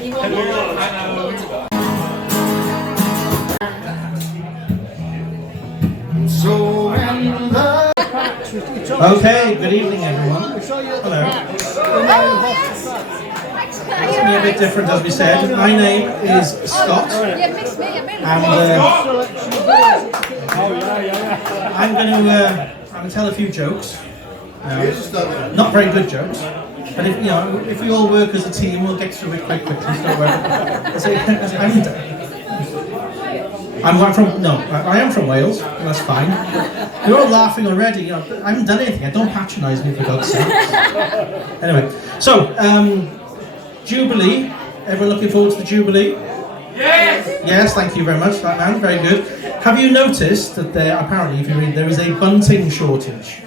Okay, good evening everyone. Hello. It's going to be a bit different as we said. My name is Scott and I'm going to tell a few jokes. Not very good jokes, but if we all work as a team we'll get through it quite quickly. So I am from Wales, that's fine. You're all laughing already, I haven't done anything, don't patronise me for God's sake. Anyway, so, Jubilee, everyone looking forward to the Jubilee? Yes! Yes, thank you very much, that man, very good. Have you noticed that apparently, if you read, there is a bunting shortage?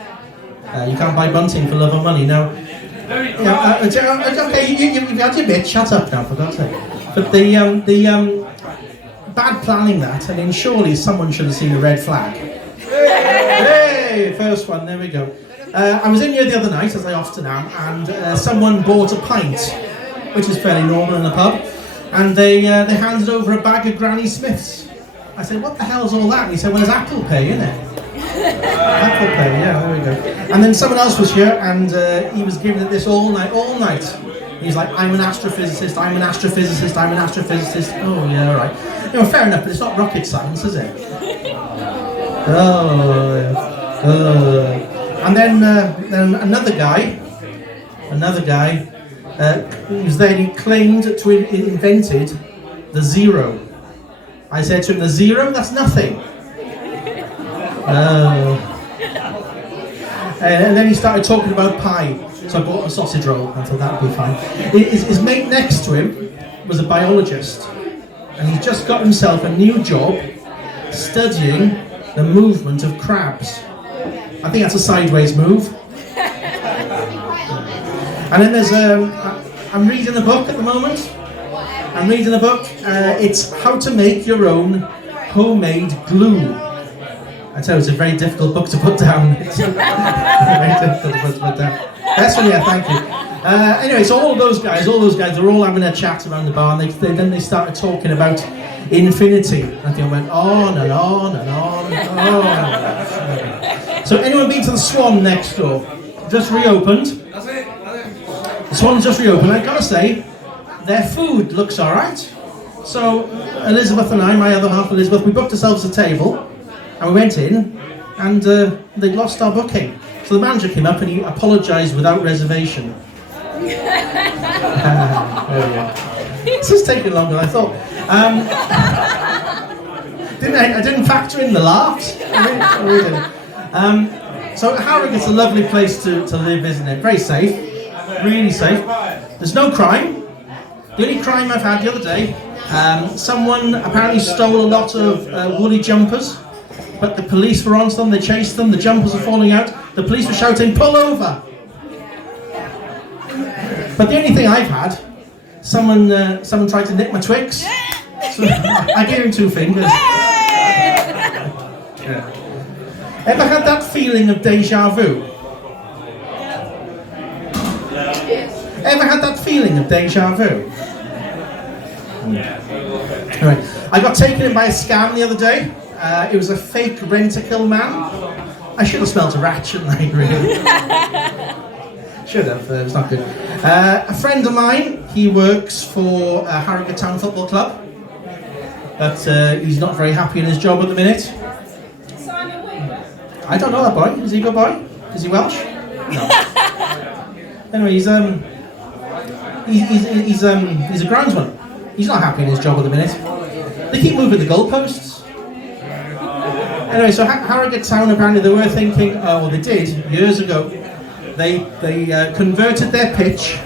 You can't buy bunting for love or money. Now, okay, you've had your bit, shut up now, for God's sake. But bad planning that, I mean, surely someone should have seen a red flag. Hey, first one, there we go. I was in here the other night, as I often am, and someone bought a pint, which is fairly normal in a pub, and they handed over a bag of Granny Smiths. I said, what the hell's all that? And he said, well, there's Apple Pay, isn't it? Apple Pay, yeah, there we go. And then someone else was here, and he was giving it this all night. He's like, I'm an astrophysicist, I'm an astrophysicist, I'm an astrophysicist. Oh, yeah, all right. Fair enough, but it's not rocket science, is it? And then another guy was there, he claimed to have invented the zero. I said to him, the zero? That's nothing. And then he started talking about pie. So I bought a sausage roll, I thought that would be fine. His mate next to him was a biologist. And he's just got himself a new job studying the movement of crabs. I think that's a sideways move. And then there's I'm reading a book at the moment. It's how to make your own homemade glue. I tell you, it's a very difficult book to put down. It's very difficult to put down. That's one, yeah, thank you. Anyway, so all those guys, they're all having a chat around the bar, and then they started talking about infinity. And they went on and on and on and on. So anyone been to the Swan next door? Just reopened. That's it. The Swan's just reopened. I've got to say, their food looks alright. So Elizabeth and I, my other half Elizabeth, we booked ourselves a table, and we went in, and they lost our booking. So the manager came up and he apologised without reservation. This is taking longer than I thought. I didn't factor in the laughs. I really didn't. So Harrogate's a lovely place to live, isn't it? Very safe, really safe. There's no crime. The only crime I've had the other day, someone apparently stole a lot of woolly jumpers, but the police were onto them, they chased them, the jumpers were falling out, the police were shouting, pull over! But the only thing I've had, someone tried to nick my Twix, so I gave him 2 fingers. Yeah. Ever had that feeling of deja vu? Ever had that feeling of deja vu? Anyway, I got taken in by a scam the other day. It was a fake rent-a-kill man. I should have smelled a rat, shouldn't I, really? Should have, it was not good. A friend of mine, he works for Harrogate Town Football Club, but he's not very happy in his job at the minute. I don't know that boy. Is he a good boy? Is he Welsh? No. Anyway, he's a groundsman. He's not happy in his job at the minute. They keep moving the goalposts. Anyway, so Harrogate Town, apparently they were thinking, they did years ago. They converted their pitch,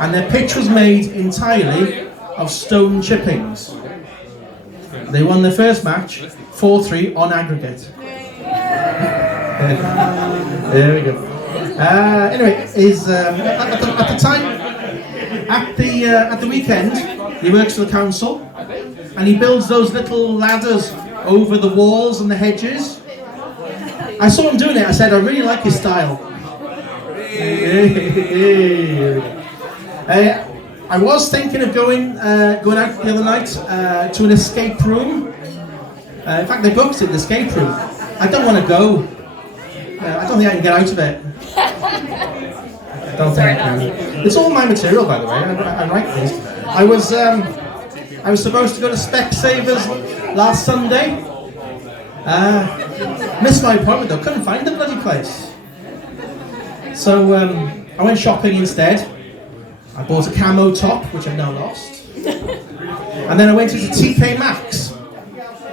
and their pitch was made entirely of stone chippings. They won their first match 4-3 on aggregate. There we go. Anyway, at the weekend, he works for the council, and he builds those little ladders over the walls and the hedges. I saw him doing it. I said, I really like his style. I was thinking of going out the other night to an escape room. In fact, they booked it, the escape room. I don't want to go. I don't think I can get out of it. I don't think I can. It's all my material, by the way. I write these. I was supposed to go to Specsavers last Sunday. Missed my appointment though. Couldn't find the bloody place. So I went shopping instead. I bought a camo top, which I've now lost. And then I went to TK Maxx.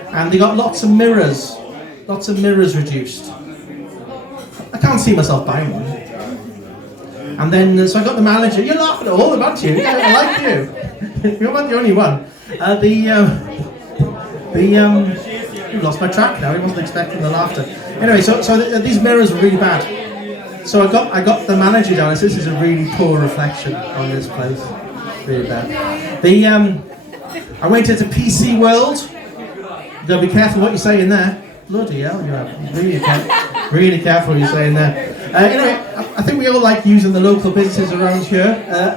And they got lots of mirrors reduced. I can't see myself buying one. And then, so I got the manager. You're laughing at all about you. I like you. You're not the only one. You lost my track now. I wasn't expecting the laughter. Anyway, so these mirrors are really bad. So I got the manager down. I said, this is a really poor reflection on this place. Really bad. I went into PC World. You gotta be careful what you say in there. Bloody hell, you have really careful what you say in there. Anyway, I think we all like using the local businesses around here.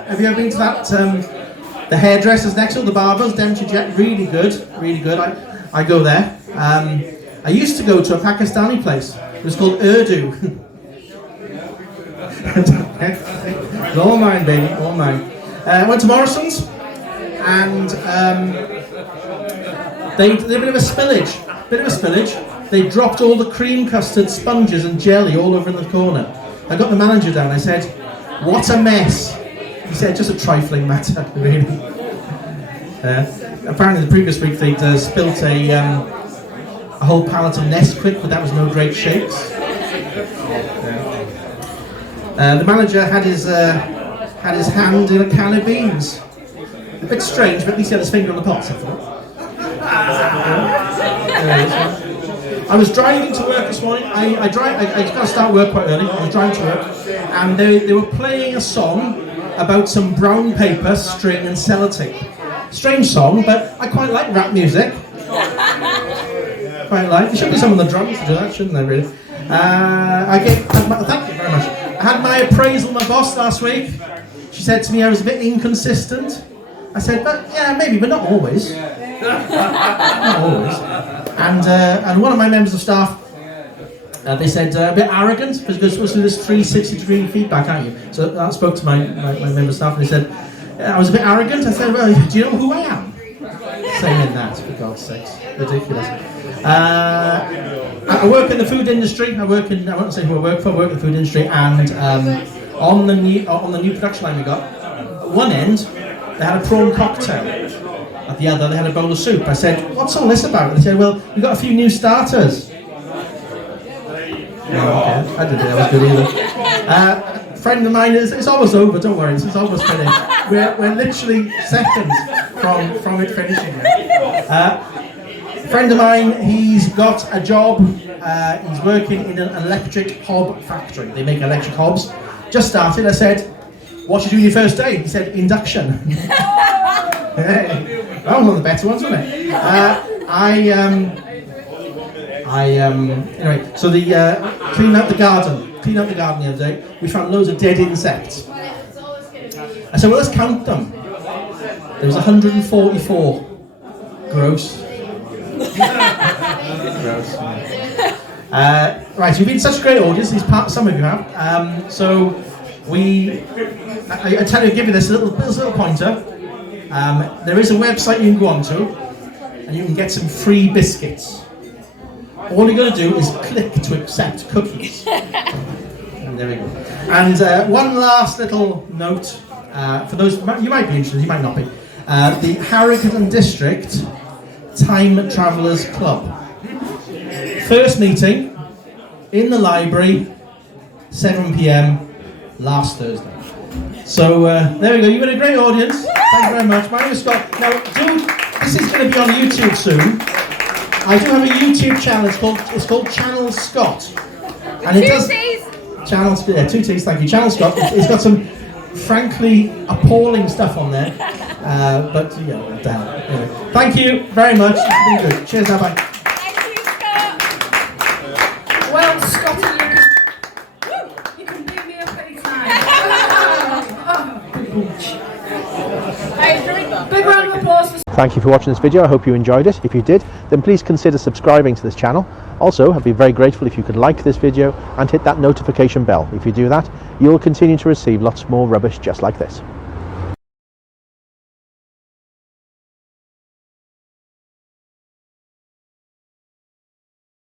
Have you ever been to that? The hairdressers next door, the barbers, Devonshire Tap, really good. I go there. I used to go to a Pakistani place. It was called Urdu. It's all mine, baby, all mine. I went to Morrison's, and they did a bit of a spillage. They dropped all the cream custard sponges and jelly all over in the corner. I got the manager down. I said, "What a mess!" He said, "Just a trifling matter, really." Apparently, the previous week they'd spilt a whole pallet of Nesquik, but that was no great shakes. The manager had his hand in a can of beans. A bit strange, but at least he had his finger on the pulse, I thought. I was driving to work this morning. I got to start work quite early. I was driving to work, and they were playing a song about some brown paper, string, and sellotape. Strange song, but I quite like rap music. Quite like. There should be some on the drums to do that, shouldn't there? Really. Thank you very much. I had my appraisal with my boss last week. She said to me I was a bit inconsistent. I said, but yeah, maybe, but not always. Not always. And one of my members of staff, they said a bit arrogant, because you're supposed to do this 360-degree feedback, aren't you? So I spoke to my member of staff, and they said I was a bit arrogant. I said, well, do you know who I am? Saying that, for God's sakes, ridiculous. I work in the food industry. I won't say who I work for. I work in the food industry, and on the new production line we got, at one end they had a prawn cocktail. At the other, they had a bowl of soup. I said, "What's all this about?" They said, "Well, we've got a few new starters." Oh, okay. I didn't think that was good either. A friend of mine it's almost over. Don't worry, it's almost finished. We're literally seconds from it finishing. A friend of mine, he's got a job. He's working in an electric hob factory. They make electric hobs. Just started. I said, "What you do your first day?" He said, "Induction." That was one of the better ones, wasn't it? Anyway, so clean out the garden the other day. We found loads of dead insects. I said, well, let's count them. There was 144. Gross. Gross. Right, you've been such a great audience. Some of you have. So I tell you, give you this little pointer. There is a website you can go on to, and you can get some free biscuits. All you're going to do is click to accept cookies. And there we go. And one last little note, for those, you might be interested, you might not be. The Harrogate District Time Travellers Club. First meeting in the library, 7 p.m. last Thursday. So there we go. You've been a great audience. Thank you very much. My name is Scott. Now, this is going to be on YouTube soon. I do have a YouTube channel. It's called Channel Scott, and it does channels. Yeah, 2 T's. Thank you, Channel Scott. It's got some frankly appalling stuff on there, but yeah, damn. Anyway, thank you very much. It's been good. Cheers. Now, bye. Thank you, Scott. Well, Scott and Lucas, you can beat me up anytime. Thank you for watching this video. I hope you enjoyed it. If you did, then please consider subscribing to this channel. Also, I'd be very grateful if you could like this video and hit that notification bell. If you do that, you'll continue to receive lots more rubbish just like this.